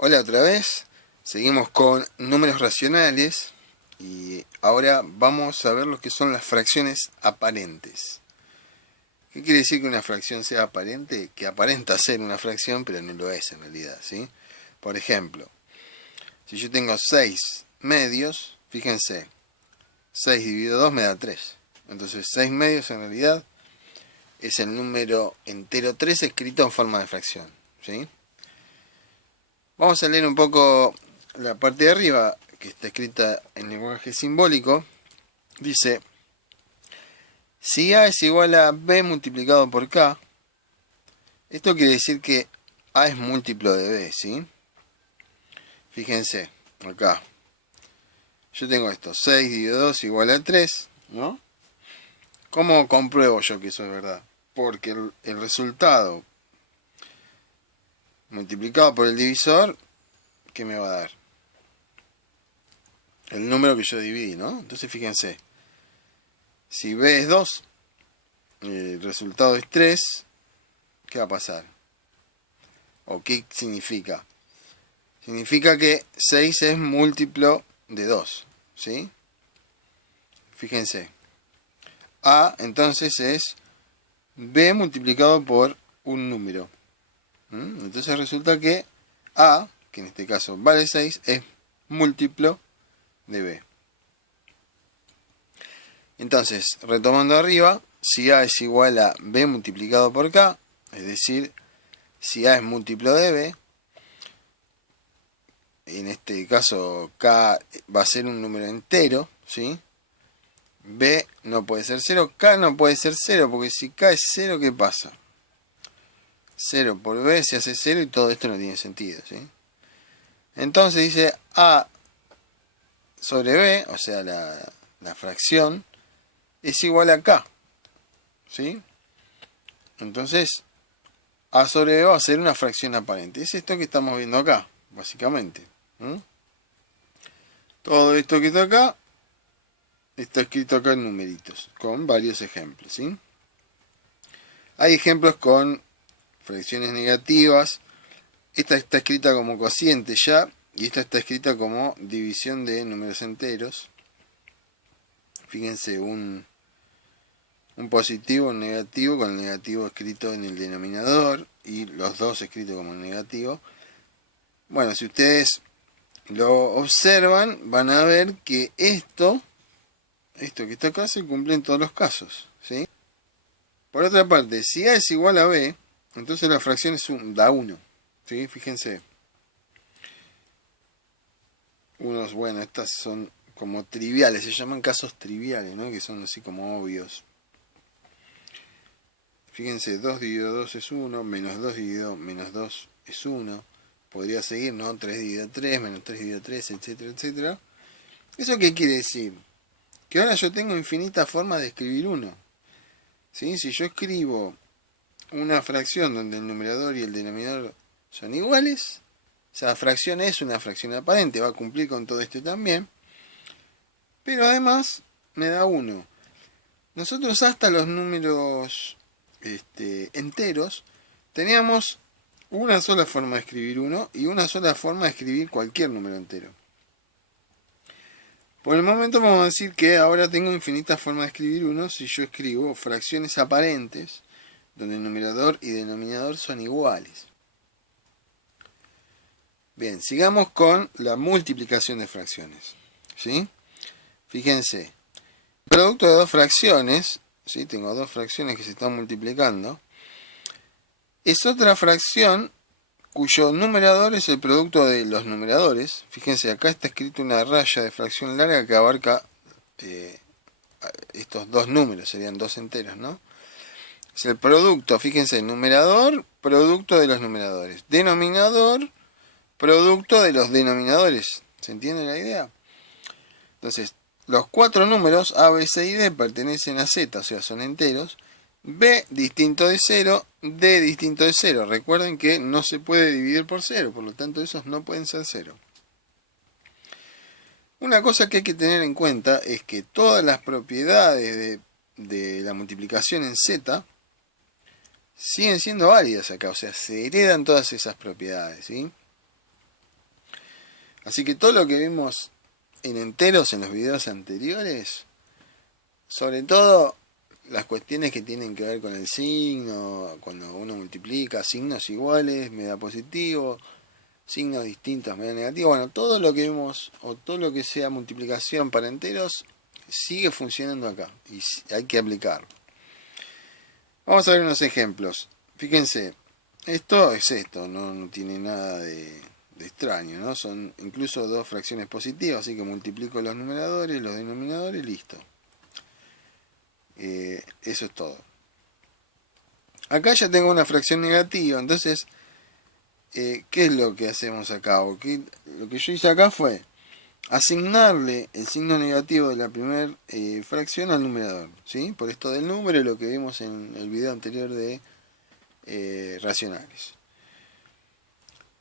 Hola otra vez, seguimos con números racionales y ahora vamos a ver lo que son las fracciones aparentes. ¿Qué quiere decir que una fracción sea aparente? Que aparenta ser una fracción pero no lo es en realidad, ¿sí? Por ejemplo, si yo tengo 6 medios, fíjense, 6 dividido 2 me da 3. Entonces 6 medios en realidad es el número entero 3 escrito en forma de fracción, ¿sí? Vamos a leer un poco la parte de arriba, que está escrita en lenguaje simbólico. Dice, si A es igual a B multiplicado por K, esto quiere decir que A es múltiplo de B, ¿sí? Fíjense, acá. Yo tengo esto, 6 dividido 2 igual a 3, ¿no? ¿Cómo compruebo yo que eso es verdad? Porque el resultado multiplicado por el divisor, ¿qué me va a dar? El número que yo dividí, ¿no? Entonces fíjense, si B es 2, el resultado es 3, ¿qué va a pasar? ¿O qué significa? Significa que 6 es múltiplo de 2, ¿sí? Fíjense. A entonces es B multiplicado por un número. Entonces resulta que A, que en este caso vale 6, es múltiplo de B. Entonces, retomando arriba, si A es igual a B multiplicado por K, es decir, si A es múltiplo de B, en este caso K va a ser un número entero, ¿sí? B no puede ser 0, K no puede ser 0, porque si K es 0, ¿qué pasa? 0 por B se hace 0 y todo esto no tiene sentido, ¿sí? Entonces dice A sobre B, o sea, la fracción, es igual a K, ¿sí? Entonces, A sobre B va a ser una fracción aparente. Es esto que estamos viendo acá, básicamente. Todo esto que está acá, está escrito acá en numeritos, con varios ejemplos, ¿sí? Hay ejemplos con fracciones negativas. Esta está escrita como cociente ya, y esta está escrita como división de números enteros. Fíjense, un positivo, un negativo, con el negativo escrito en el denominador, y los dos escritos como negativo. Bueno, si ustedes lo observan, van a ver que esto que está acá se cumple en todos los casos, ¿sí? Por otra parte, si A es igual a B, entonces la fracción da 1, ¿sí? Fíjense. Bueno, estas son como triviales, se llaman casos triviales, ¿no? Que son así como obvios. Fíjense, 2 dividido 2 es 1, menos 2 dividido menos 2 es 1. Podría seguir, ¿no? 3 dividido 3, menos 3 dividido 3, etcétera, etcétera. ¿Eso qué quiere decir? Que ahora yo tengo infinitas formas de escribir 1. ¿Sí? Si yo escribo una fracción donde el numerador y el denominador son iguales, esa fracción es una fracción aparente, va a cumplir con todo esto también, pero además me da 1. Nosotros hasta los números enteros teníamos una sola forma de escribir 1 y una sola forma de escribir cualquier número entero. Por el momento vamos a decir que ahora tengo infinitas formas de escribir 1 si yo escribo fracciones aparentes donde el numerador y denominador son iguales. Bien, sigamos con la multiplicación de fracciones, ¿sí? Fíjense, el producto de dos fracciones, ¿sí? Tengo dos fracciones que se están multiplicando, es otra fracción cuyo numerador es el producto de los numeradores. Fíjense, acá está escrito una raya de fracción larga que abarca estos dos números, serían dos enteros, ¿no? Es el producto, fíjense, numerador, producto de los numeradores. Denominador, producto de los denominadores. ¿Se entiende la idea? Entonces, los cuatro números A, B, C y D pertenecen a Z, o sea, son enteros. B distinto de 0, D distinto de 0. Recuerden que no se puede dividir por 0, por lo tanto esos no pueden ser 0. Una cosa que hay que tener en cuenta es que todas las propiedades de la multiplicación en Z siguen siendo válidas acá, o sea, se heredan todas esas propiedades, ¿sí? Así que todo lo que vimos en enteros en los videos anteriores, sobre todo las cuestiones que tienen que ver con el signo, cuando uno multiplica signos iguales, me da positivo, signos distintos me da negativo, bueno, todo lo que vemos o todo lo que sea multiplicación para enteros sigue funcionando acá y hay que aplicarlo. Vamos a ver unos ejemplos. Fíjense, esto es esto, no tiene nada de extraño, ¿no? Son incluso dos fracciones positivas, así que multiplico los numeradores, los denominadores y listo. Eso es todo. Acá ya tengo una fracción negativa, entonces, ¿qué es lo que hacemos acá? Lo que yo hice acá fue asignarle el signo negativo de la primera fracción al numerador, ¿sí? Por esto del número, lo que vimos en el video anterior de racionales.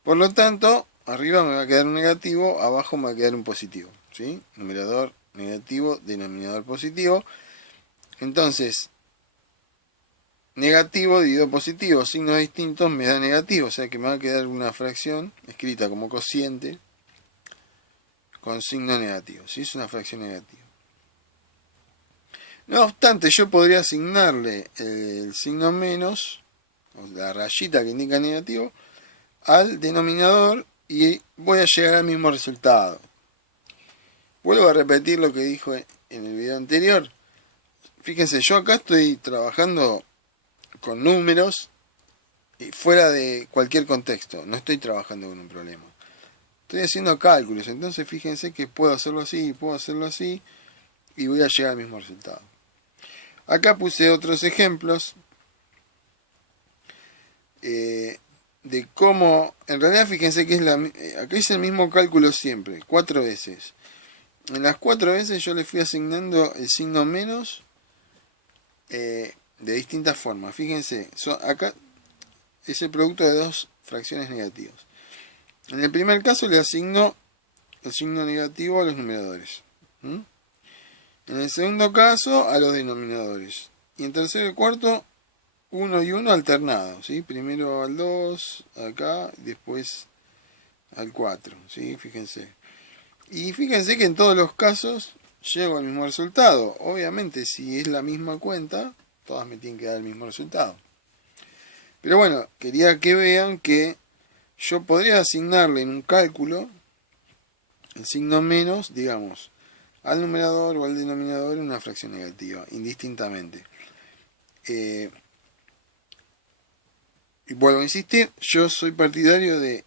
Por lo tanto, arriba me va a quedar un negativo, abajo me va a quedar un positivo, ¿sí? Numerador negativo, denominador positivo. Entonces, negativo dividido positivo, signos distintos me da negativo, o sea que me va a quedar una fracción escrita como cociente con signo negativo, ¿sí? Es una fracción negativa. No obstante, yo podría asignarle el signo menos, o la rayita que indica negativo, al denominador y voy a llegar al mismo resultado. Vuelvo a repetir lo que dijo en el video anterior. Fíjense, yo acá estoy trabajando con números fuera de cualquier contexto, no estoy trabajando con un problema. Estoy haciendo cálculos, entonces fíjense que puedo hacerlo así y voy a llegar al mismo resultado. Acá puse otros ejemplos de cómo, en realidad fíjense que acá hice el mismo cálculo siempre, 4 veces. En las 4 veces yo le fui asignando el signo menos de distintas formas. Fíjense, acá es el producto de dos fracciones negativas. En el primer caso le asigno el signo negativo a los numeradores. En el segundo caso a los denominadores. Y en tercero y cuarto 1 y 1 alternado, ¿sí? Primero al 2, acá, después al 4, ¿sí? Fíjense. Y fíjense que en todos los casos llego al mismo resultado. Obviamente, si es la misma cuenta, todas me tienen que dar el mismo resultado. Pero bueno, quería que vean que yo podría asignarle en un cálculo el signo menos, digamos, al numerador o al denominador una fracción negativa, indistintamente. Y vuelvo a insistir, yo soy partidario de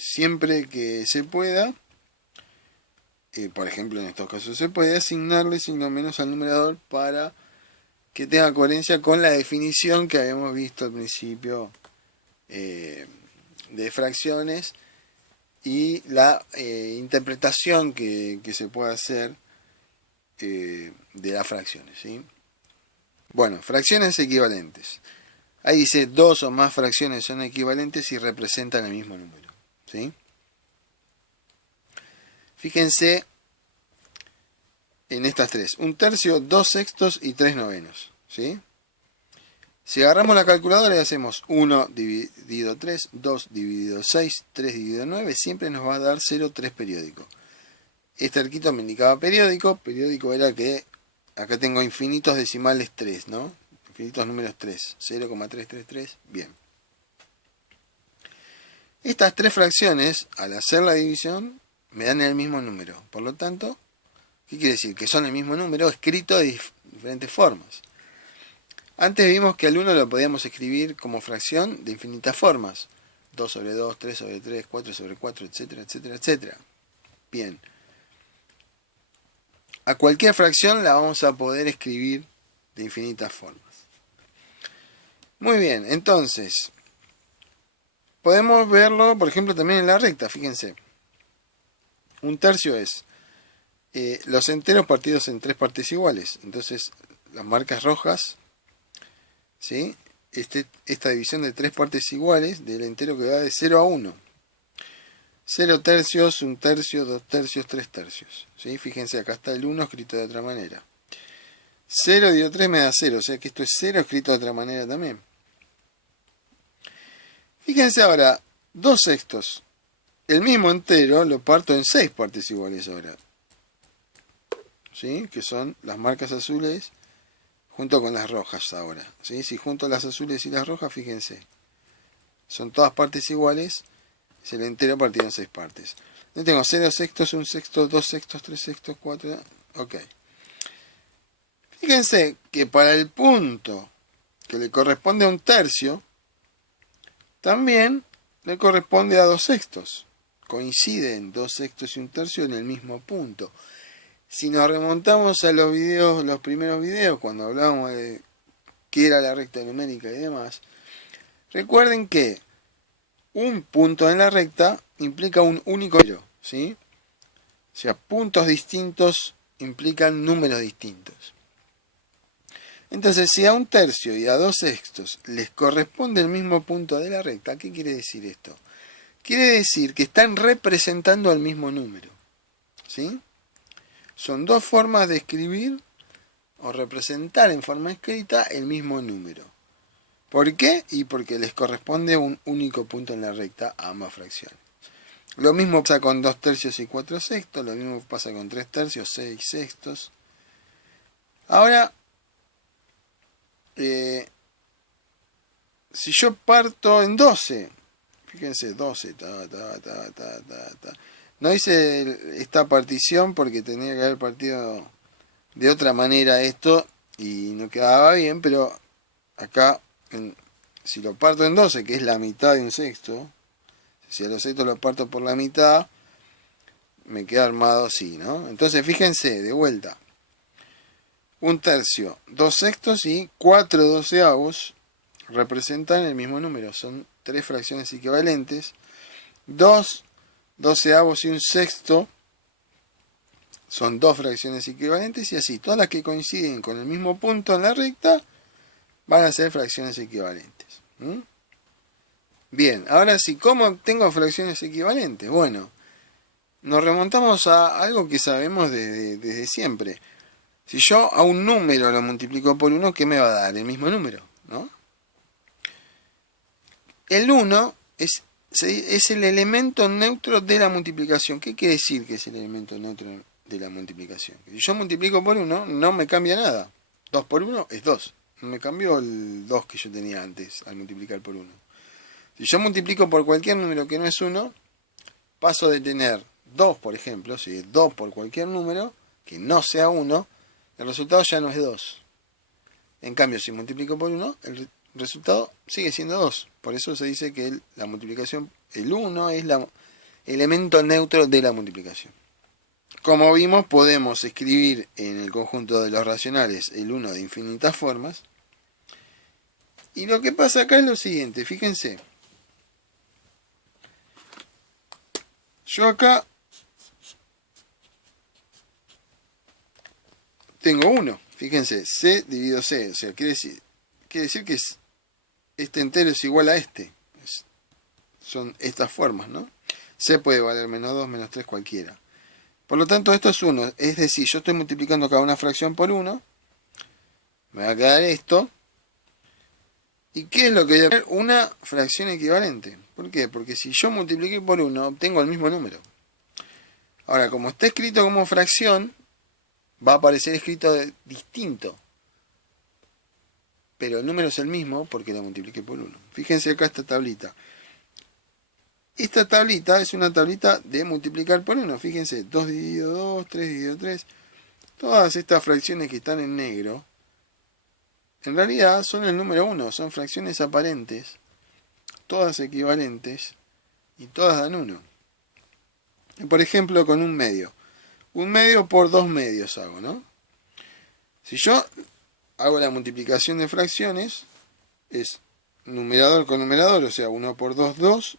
siempre que se pueda, por ejemplo en estos casos se puede asignarle signo menos al numerador para que tenga coherencia con la definición que habíamos visto al principio de fracciones y la interpretación que se puede hacer de las fracciones, ¿sí? Bueno, fracciones equivalentes. Ahí dice dos o más fracciones son equivalentes y representan el mismo número, ¿sí? Fíjense en estas tres. 1/3, 2/6 y 3/9, ¿sí? Si agarramos la calculadora y hacemos 1 dividido 3, 2 dividido 6, 3 dividido 9, siempre nos va a dar 0,3 periódico. Este arquito me indicaba periódico. Periódico era que acá tengo infinitos decimales 3, ¿no? Infinitos números 3. 0,333. Bien. Estas tres fracciones, al hacer la división, me dan el mismo número. Por lo tanto, ¿qué quiere decir? Que son el mismo número escrito de diferentes formas. Antes vimos que al 1 lo podíamos escribir como fracción de infinitas formas. 2 sobre 2, 3 sobre 3, 4 sobre 4, etcétera, etcétera, etcétera. Bien. A cualquier fracción la vamos a poder escribir de infinitas formas. Muy bien, entonces, podemos verlo, por ejemplo, también en la recta, fíjense. 1/3 es los enteros partidos en tres partes iguales. Entonces, las marcas rojas, ¿sí? Esta división de tres partes iguales del entero que va de 0 a 1. 0/3, 1/3, 2/3, 3/3. ¿Sí? Fíjense, acá está el 1 escrito de otra manera. 0 dividido 3 me da 0, o sea que esto es 0 escrito de otra manera también. Fíjense ahora, 2/6. el mismo entero lo parto en 6 partes iguales ahora. ¿Sí? Que son las marcas azules junto con las rojas ahora. ¿Sí? Si junto las azules y las rojas, fíjense. Son todas partes iguales. Es el entero partido en 6 partes. Yo tengo 0 sextos, 1 sexto, 2 sextos, 3 sextos, 4. Ok. Fíjense que para el punto que le corresponde a un tercio, también le corresponde a 2 sextos. Coinciden 2 sextos y un tercio en el mismo punto. Si nos remontamos a los primeros videos, cuando hablábamos de qué era la recta numérica y demás, recuerden que un punto en la recta implica un único número, ¿sí? O sea, puntos distintos implican números distintos. Entonces, si a un tercio y a 2 sextos les corresponde el mismo punto de la recta, ¿qué quiere decir esto? Quiere decir que están representando el mismo número, ¿sí? Son dos formas de escribir o representar en forma escrita el mismo número. ¿Por qué? Y porque les corresponde un único punto en la recta a ambas fracciones. Lo mismo pasa con 2 tercios y 4 sextos, lo mismo pasa con 3 tercios, 6 sextos. Ahora, si yo parto en 12, fíjense, 12, no hice esta partición porque tenía que haber partido de otra manera esto y no quedaba bien, pero acá, si lo parto en 12, que es la mitad de un sexto, si a los sextos lo parto por la mitad, me queda armado así, ¿no? Entonces fíjense, de vuelta, un tercio, 2 sextos y 4 doceavos representan el mismo número, son 3 fracciones equivalentes. 2 doceavos y un sexto son 2 fracciones equivalentes, y así, todas las que coinciden con el mismo punto en la recta van a ser fracciones equivalentes. Bien, ahora sí, ¿cómo obtengo fracciones equivalentes? Bueno, nos remontamos a algo que sabemos desde siempre. Si yo a un número lo multiplico por 1, ¿qué me va a dar? El mismo número, ¿no? El 1 es el elemento neutro de la multiplicación. ¿Qué quiere decir que es el elemento neutro de la multiplicación? Si yo multiplico por 1, no me cambia nada. 2 por 1 es 2. No me cambió el 2 que yo tenía antes al multiplicar por 1. Si yo multiplico por cualquier número que no es 1, paso de tener 2, por ejemplo, si es 2 por cualquier número que no sea 1, el resultado ya no es 2. En cambio, si multiplico por 1, el resultado sigue siendo 2. Por eso se dice que la multiplicación, el 1 es el elemento neutro de la multiplicación. Como vimos, podemos escribir en el conjunto de los racionales el 1 de infinitas formas. Y lo que pasa acá es lo siguiente, fíjense. Yo acá tengo 1, fíjense, C dividido C, o sea, quiere decir que este entero es igual a este. Son estas formas, ¿no? C puede valer menos 2, menos 3, cualquiera. Por lo tanto, esto es 1, es decir, yo estoy multiplicando cada una fracción por 1, me va a quedar esto. ¿Y qué es lo que voy a tener? Una fracción equivalente. ¿Por qué? Porque si yo multipliqué por 1, obtengo el mismo número. Ahora, como está escrito como fracción, va a aparecer escrito distinto. Pero el número es el mismo porque lo multipliqué por 1. Fíjense acá esta tablita. Esta tablita es una tablita de multiplicar por 1. Fíjense, 2 dividido 2, 3 dividido 3. Todas estas fracciones que están en negro, en realidad son el número 1. Son fracciones aparentes, todas equivalentes y todas dan 1. Por ejemplo, con un medio. Un medio por 2 medios hago, ¿no? Si yo hago la multiplicación de fracciones, es numerador con numerador, o sea, 1 por 2, 2.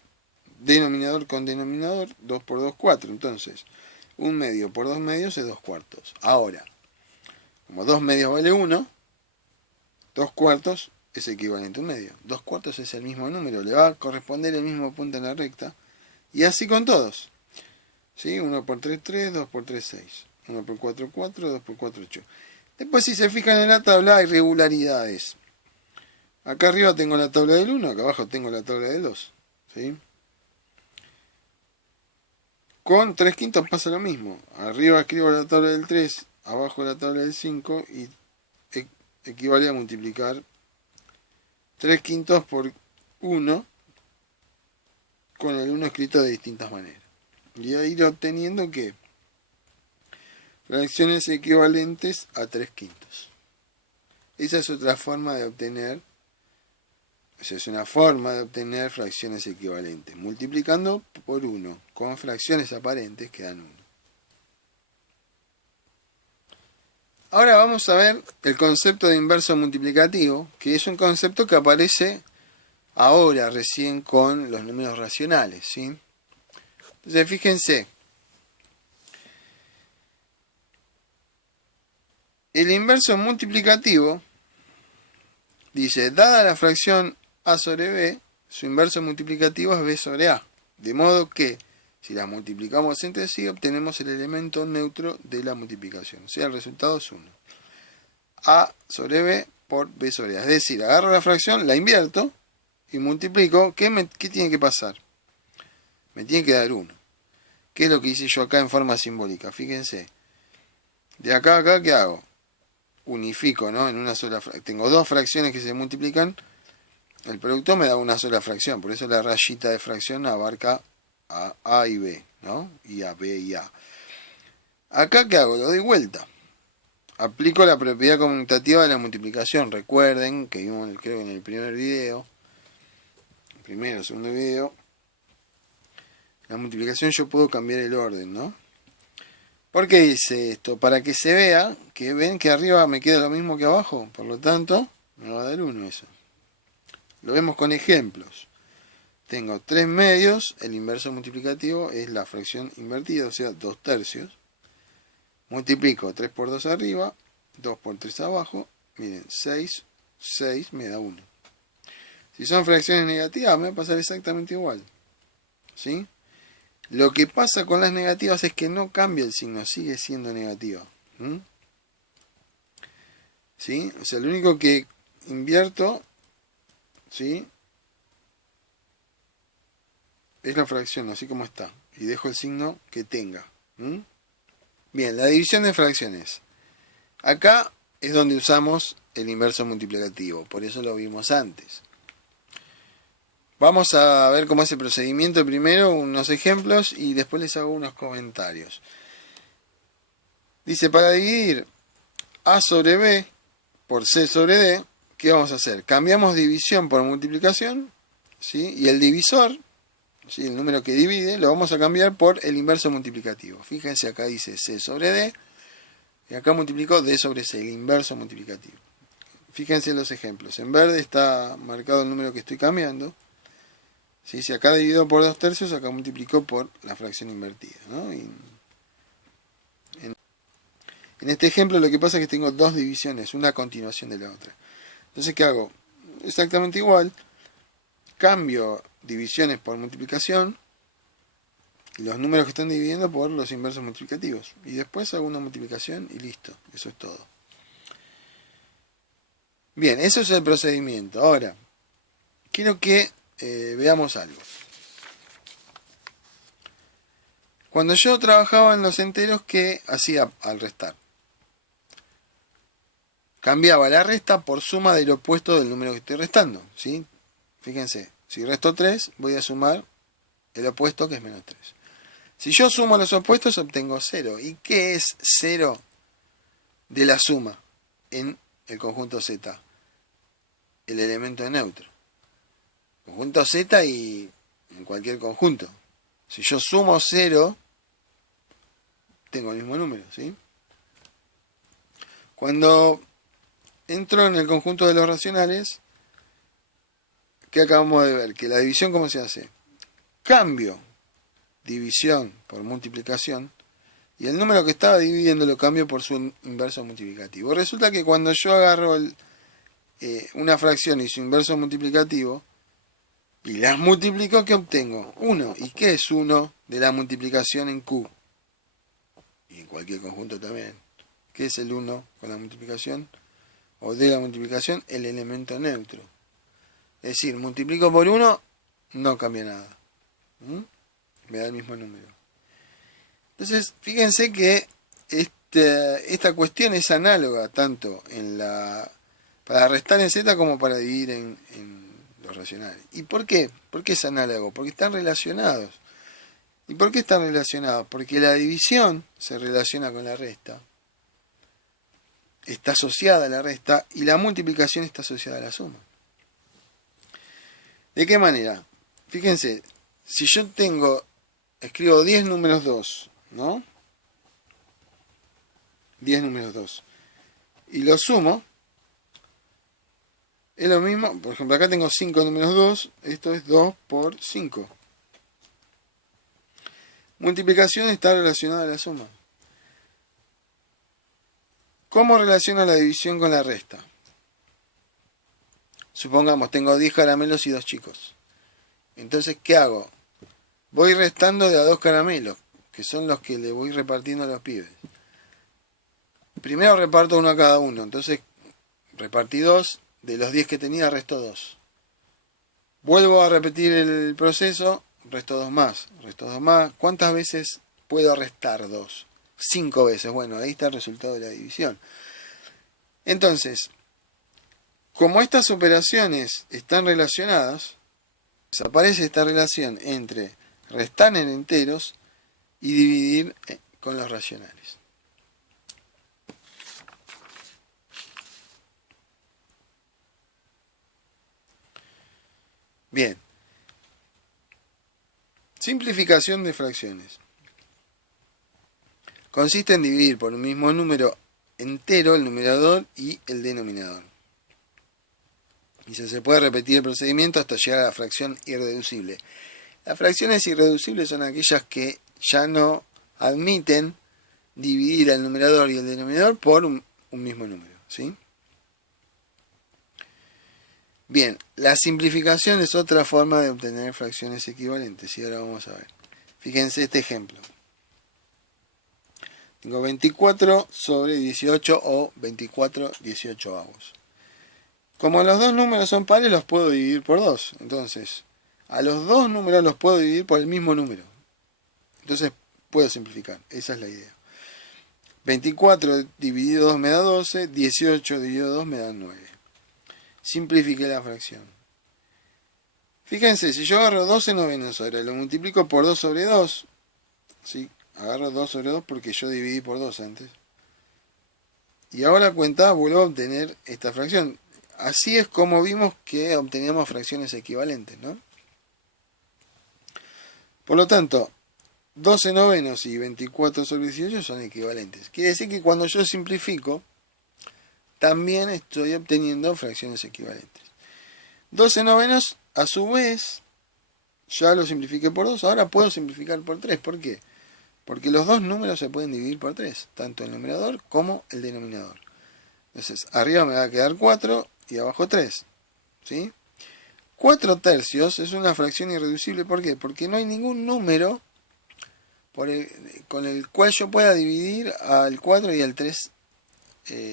Denominador con denominador, 2 por 2, 4. Entonces, un medio por 2 medios es 2 cuartos. Ahora, como 2 medios vale 1, 2 cuartos es equivalente a un medio. 2 cuartos es el mismo número, le va a corresponder el mismo punto en la recta. Y así con todos. ¿Sí? 1 por 3, 3, 2 por 3, 6. 1 por 4, 4, 2 por 4, 8. Después, si se fijan en la tabla, hay irregularidades. Acá arriba tengo la tabla del 1, acá abajo tengo la tabla del 2. ¿Sí? Con 3/5 pasa lo mismo. Arriba escribo la tabla del 3, abajo la tabla del 5 y equivale a multiplicar 3/5 por 1 con el 1 escrito de distintas maneras. Y a ir obteniendo que fracciones equivalentes a 3/5. Esa es otra forma de obtener, es una forma de obtener fracciones equivalentes, multiplicando por 1 con fracciones aparentes que dan 1. Ahora vamos a ver el concepto de inverso multiplicativo, que es un concepto que aparece ahora recién con los números racionales, ¿sí? Entonces fíjense, el inverso multiplicativo dice, dada la fracción a sobre b, su inverso multiplicativo es b sobre a. De modo que, si las multiplicamos entre sí, obtenemos el elemento neutro de la multiplicación. O sea, el resultado es 1. A sobre b por b sobre a. Es decir, agarro la fracción, la invierto y multiplico. ¿Qué tiene que pasar? Me tiene que dar 1. ¿Qué es lo que hice yo acá en forma simbólica? Fíjense. De acá a acá, ¿qué hago? Unifico, ¿no? En una sola fracción. Tengo dos fracciones que se multiplican. El producto me da una sola fracción. Por eso la rayita de fracción abarca a A y B, ¿no? Y a B y A. Acá, ¿qué hago? Lo doy vuelta. Aplico la propiedad conmutativa de la multiplicación. Recuerden que vimos, creo, en el primer video. Primero o segundo video. La multiplicación yo puedo cambiar el orden, ¿no? ¿Por qué hice esto? Para que se vea que ven que arriba me queda lo mismo que abajo. Por lo tanto, me va a dar 1 eso. Lo vemos con ejemplos. Tengo 3 medios. El inverso multiplicativo es la fracción invertida, o sea, 2 tercios. Multiplico 3 por 2 arriba, 2 por 3 abajo. Miren, 6 me da 1. Si son fracciones negativas, me va a pasar exactamente igual. ¿Sí? Lo que pasa con las negativas es que no cambia el signo, sigue siendo negativa. ¿Sí? O sea, lo único que invierto, ¿sí?, es la fracción, así como está. Y dejo el signo que tenga. Bien, la división de fracciones. Acá es donde usamos el inverso multiplicativo, por eso lo vimos antes. Vamos a ver cómo es el procedimiento primero, unos ejemplos, y después les hago unos comentarios. Dice, para dividir A sobre B por C sobre D, ¿qué vamos a hacer? Cambiamos división por multiplicación, ¿sí? Y el divisor, ¿sí?, el número que divide, lo vamos a cambiar por el inverso multiplicativo. Fíjense, acá dice C sobre D, y acá multiplico D sobre C, el inverso multiplicativo. Fíjense en los ejemplos. En verde está marcado el número que estoy cambiando. ¿Sí? Si acá divido por 2 tercios, acá multiplico por la fracción invertida, ¿no? En este ejemplo lo que pasa es que tengo dos divisiones, una a continuación de la otra. Entonces, ¿qué hago? Exactamente igual. Cambio divisiones por multiplicación y los números que están dividiendo por los inversos multiplicativos. Y después hago una multiplicación y listo. Eso es todo. Bien, eso es el procedimiento. Ahora, quiero que veamos algo. Cuando yo trabajaba en los enteros, ¿qué hacía al restar? Cambiaba la resta por suma del opuesto del número que estoy restando, ¿sí? Fíjense, si resto 3, voy a sumar el opuesto, que es menos 3. Si yo sumo los opuestos, obtengo 0. ¿Y qué es 0 de la suma en el conjunto Z? El elemento neutro. Conjunto Z y en cualquier conjunto. Si yo sumo 0, tengo el mismo número, ¿sí? Cuando entro en el conjunto de los racionales, ¿qué acabamos de ver? Que la división, ¿cómo se hace? Cambio división por multiplicación y el número que estaba dividiendo lo cambio por su inverso multiplicativo. Resulta que cuando yo agarro una fracción y su inverso multiplicativo y las multiplico, ¿qué obtengo? 1. ¿Y qué es 1 de la multiplicación en Q? Y en cualquier conjunto también. ¿Qué es el 1 con la multiplicación? O de la multiplicación, el elemento neutro. Es decir, multiplico por 1, no cambia nada. Me da el mismo número. Entonces, fíjense que esta cuestión es análoga tanto para restar en z como para dividir en los racionales. ¿Y por qué? ¿Por qué es análogo? Porque están relacionados. ¿Y por qué están relacionados? Porque la división se relaciona con la resta, está asociada a la resta, y la multiplicación está asociada a la suma. ¿De qué manera? Fíjense, si yo escribo 10 números 2, ¿no? 10 números 2. Y lo sumo, es lo mismo. Por ejemplo, acá tengo 5 números 2, esto es 2 por 5. Multiplicación está relacionada a la suma. ¿Cómo relaciona la división con la resta? Supongamos, tengo 10 caramelos y 2 chicos. Entonces, ¿qué hago? Voy restando de a 2 caramelos, que son los que le voy repartiendo a los pibes. Primero reparto uno a cada uno, entonces repartí 2, de los 10 que tenía resto 2. Vuelvo a repetir el proceso, resto 2 más, resto 2 más. ¿Cuántas veces puedo restar 2? 5 veces. Bueno, ahí está el resultado de la división. Entonces, como estas operaciones están relacionadas, desaparece esta relación entre restar en enteros y dividir con los racionales. Bien. Simplificación de fracciones. Consiste en dividir por un mismo número entero el numerador y el denominador. Y se puede repetir el procedimiento hasta llegar a la fracción irreducible. Las fracciones irreducibles son aquellas que ya no admiten dividir el numerador y el denominador por un mismo número, ¿sí? Bien, la simplificación es otra forma de obtener fracciones equivalentes, y ahora vamos a ver. Fíjense este ejemplo. Tengo 24 sobre 18 o 24 18avos. Como los dos números son pares, los puedo dividir por 2. Entonces, a los dos números los puedo dividir por el mismo número. Entonces, puedo simplificar. Esa es la idea. 24 dividido 2 me da 12, 18 dividido 2 me da 9. Simplifiqué la fracción. Fíjense, si yo agarro 12 novenos ahora y lo multiplico por 2 sobre 2, ¿sí? Agarro 2 sobre 2 porque yo dividí por 2 antes. Y ahora cuenta, vuelvo a obtener esta fracción. Así es como vimos que obteníamos fracciones equivalentes, ¿no? Por lo tanto, 12 novenos y 24 sobre 18 son equivalentes. Quiere decir que cuando yo simplifico, también estoy obteniendo fracciones equivalentes. 12 novenos, a su vez, ya lo simplifiqué por 2, ahora puedo simplificar por 3. ¿Por qué? Porque los dos números se pueden dividir por 3, tanto el numerador como el denominador. Entonces, arriba me va a quedar 4 y abajo 3. ¿Sí? 4 tercios es una fracción irreducible. ¿Por qué? Porque no hay ningún número con el cual yo pueda dividir al 4 y al 3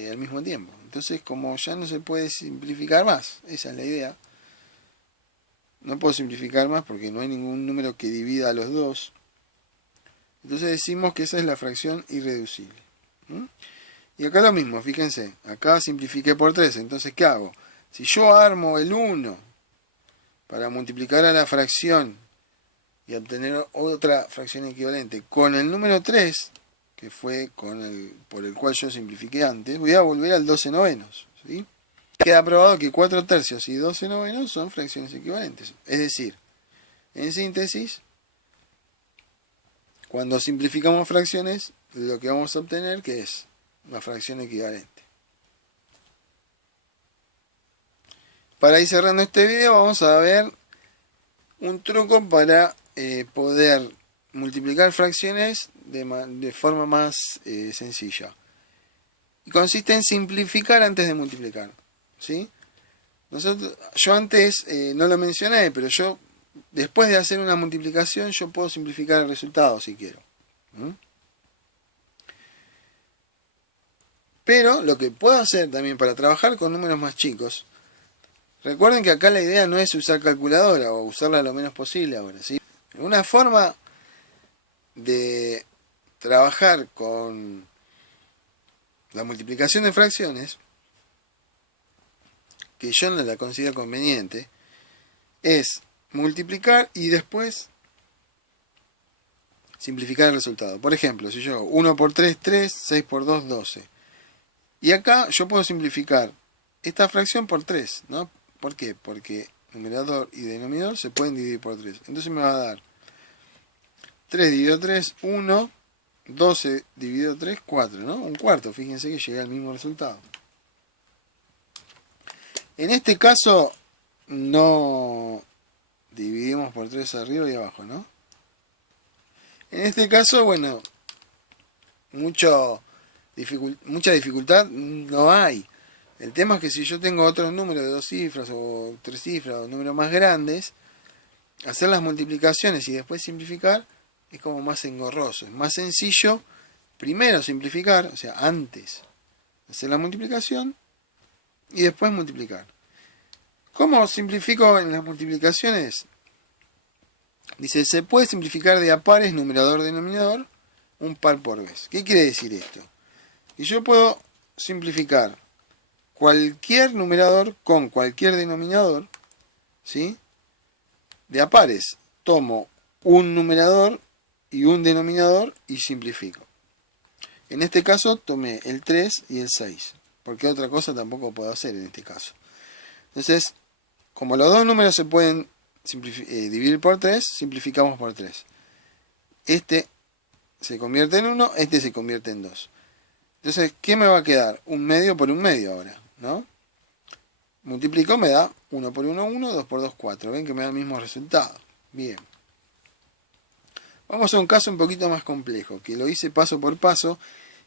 al mismo tiempo. Entonces, como ya no se puede simplificar más, esa es la idea. No puedo simplificar más porque no hay ningún número que divida a los dos. Entonces decimos que esa es la fracción irreducible. Y acá lo mismo, fíjense. Acá simplifiqué por 3. Entonces, ¿qué hago? Si yo armo el 1 para multiplicar a la fracción y obtener otra fracción equivalente con el número 3, que fue por el cual yo simplifiqué antes, voy a volver al 12 novenos. ¿Sí? Queda probado que 4 tercios y 12 novenos son fracciones equivalentes. Es decir, en síntesis, cuando simplificamos fracciones, lo que vamos a obtener que es una fracción equivalente. Para ir cerrando este video, vamos a ver un truco para poder multiplicar fracciones de forma más sencilla. Y consiste en simplificar antes de multiplicar. ¿Sí? Yo antes no lo mencioné, pero yo después de hacer una multiplicación yo puedo simplificar el resultado si quiero. Pero lo que puedo hacer también para trabajar con números más chicos, recuerden que acá la idea no es usar calculadora o usarla lo menos posible ahora, ¿sí? Una forma de trabajar con la multiplicación de fracciones, que yo no la considero conveniente, es multiplicar y después simplificar el resultado. Por ejemplo, si yo hago 1 por 3, 3, 6 por 2, 12. Y acá yo puedo simplificar esta fracción por 3, ¿no? ¿Por qué? Porque numerador y denominador se pueden dividir por 3. Entonces me va a dar 3 dividido 3, 1, 12 dividido 3, 4, ¿no? Un cuarto, fíjense que llegué al mismo resultado. En este caso no dividimos por 3 arriba y abajo, ¿no? En este caso, bueno, mucha dificultad no hay. El tema es que si yo tengo otros números de 2 cifras o 3 cifras o números más grandes, hacer las multiplicaciones y después simplificar es como más engorroso. Es más sencillo primero simplificar, o sea, antes hacer la multiplicación y después multiplicar. ¿Cómo simplifico en las multiplicaciones? Dice, se puede simplificar de a pares numerador-denominador un par por vez. ¿Qué quiere decir esto? Que yo puedo simplificar cualquier numerador con cualquier denominador, ¿sí? De a pares. Tomo un numerador y un denominador y simplifico. En este caso tomé el 3 y el 6, porque otra cosa tampoco puedo hacer en este caso. Entonces, como los dos números se pueden dividir por 3, simplificamos por 3. Este se convierte en 1, este se convierte en 2. Entonces, ¿qué me va a quedar? Un medio por un medio ahora, ¿no? Multiplico, me da 1 por 1, 1, 2 por 2, 4. ¿Ven que me da el mismo resultado? Bien. Vamos a un caso un poquito más complejo, que lo hice paso por paso.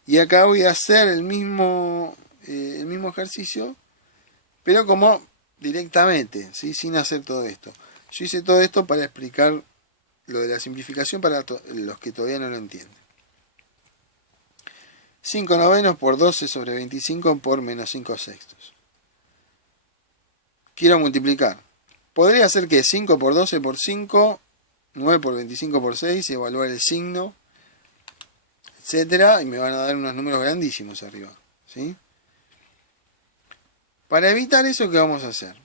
Y acá voy a hacer el mismo ejercicio, pero como directamente, ¿sí? Sin hacer todo esto. Yo hice todo esto para explicar lo de la simplificación para los que todavía no lo entienden. 5 novenos por 12 sobre 25 por menos 5 sextos. Quiero multiplicar. Podría hacer que 5 por 12 por 5, 9 por 25 por 6, evaluar el signo, etcétera, y me van a dar unos números grandísimos arriba, ¿sí? Para evitar eso, ¿qué vamos a hacer?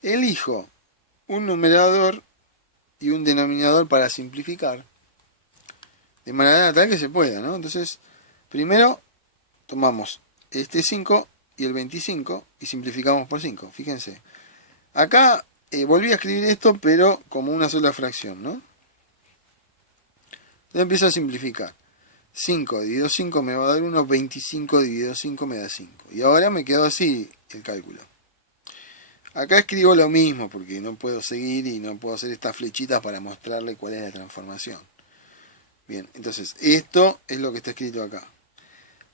Elijo un numerador y un denominador para simplificar, de manera tal que se pueda, ¿no? Entonces, primero tomamos este 5 y el 25 y simplificamos por 5, fíjense. Acá volví a escribir esto, pero como una sola fracción, ¿no? Entonces empiezo a simplificar. 5 dividido 5 me va a dar 1, 25 dividido 5 me da 5. Y ahora me quedó así el cálculo. Acá escribo lo mismo porque no puedo seguir y no puedo hacer estas flechitas para mostrarle cuál es la transformación. Bien, entonces esto es lo que está escrito acá.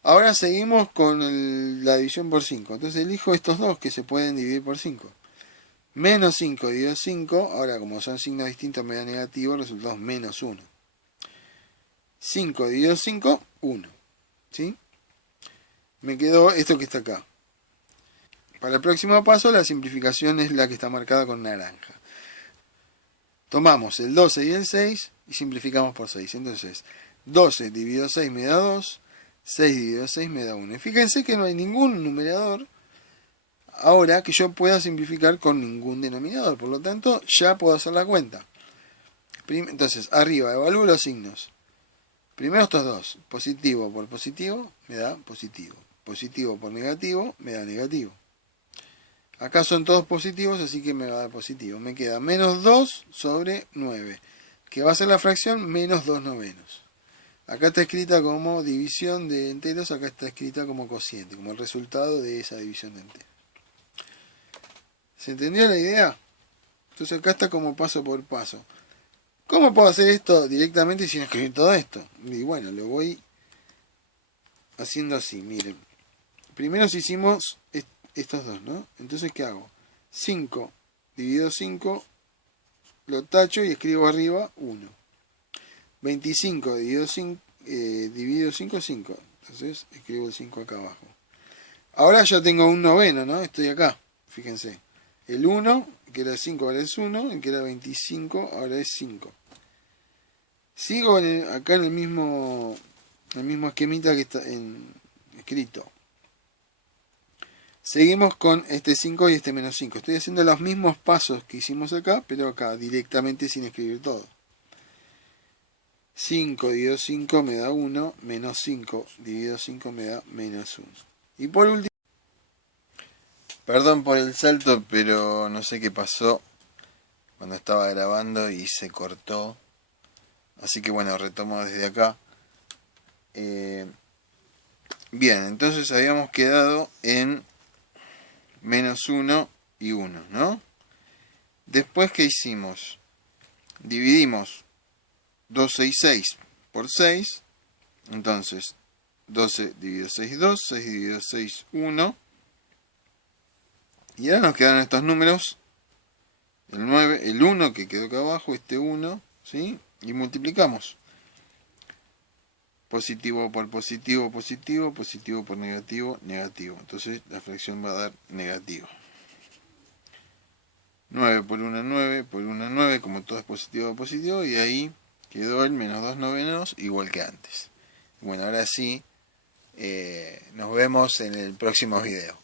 Ahora seguimos con la división por 5. Entonces elijo estos dos que se pueden dividir por 5. Menos 5 dividido 5, ahora como son signos distintos me da negativo, el resultado es menos 1. 5 dividido 5, 1. ¿Sí? Me quedó esto que está acá. Para el próximo paso la simplificación es la que está marcada con naranja. Tomamos el 12 y el 6 y simplificamos por 6. Entonces 12 dividido 6 me da 2, 6 dividido 6 me da 1. Y fíjense que no hay ningún numerador ahora que yo pueda simplificar con ningún denominador. Por lo tanto ya puedo hacer la cuenta. Entonces arriba evalúo los signos. Primero estos dos. Positivo por positivo me da positivo. Positivo por negativo me da negativo. Acá son todos positivos, así que me va a dar positivo. Me queda menos 2 sobre 9, que va a ser la fracción menos 2 novenos. Acá está escrita como división de enteros, acá está escrita como cociente, como el resultado de esa división de enteros. ¿Se entendió la idea? Entonces acá está como paso por paso. ¿Cómo puedo hacer esto directamente sin escribir todo esto? Y bueno, lo voy haciendo así, miren. Primero si hicimos estos dos, ¿no? Entonces, ¿qué hago? 5 dividido 5, lo tacho y escribo arriba 1. 25 dividido 5, 5. Entonces, escribo el 5 acá abajo. Ahora ya tengo un noveno, ¿no? Estoy acá, fíjense. El 1, que era 5, ahora es 1. El que era 25, ahora es 5. Sigo acá en el mismo esquemita que está escrito. Seguimos con este 5 y este menos 5. Estoy haciendo los mismos pasos que hicimos acá, pero acá directamente sin escribir todo. 5 dividido 5 me da 1, menos 5 dividido 5 me da menos 1. Y por último, perdón por el salto, pero no sé qué pasó cuando estaba grabando y se cortó. Así que bueno, retomo desde acá. Bien, entonces habíamos quedado en menos 1 y 1, ¿no? Después, ¿qué hicimos? Dividimos 12 y 6 por 6. Entonces, 12 dividido 6, 2. 6 dividido 6, 1. Y ahora nos quedan estos números. El 9, el 1 que quedó acá abajo, este 1, ¿sí? Y multiplicamos. Positivo por positivo, positivo. Positivo por negativo, negativo. Entonces la fracción va a dar negativo. 9 por 1, 9 por 1, 9. Como todo es positivo, positivo. Y ahí quedó el menos 2 novenos, igual que antes. Bueno, ahora sí, nos vemos en el próximo video.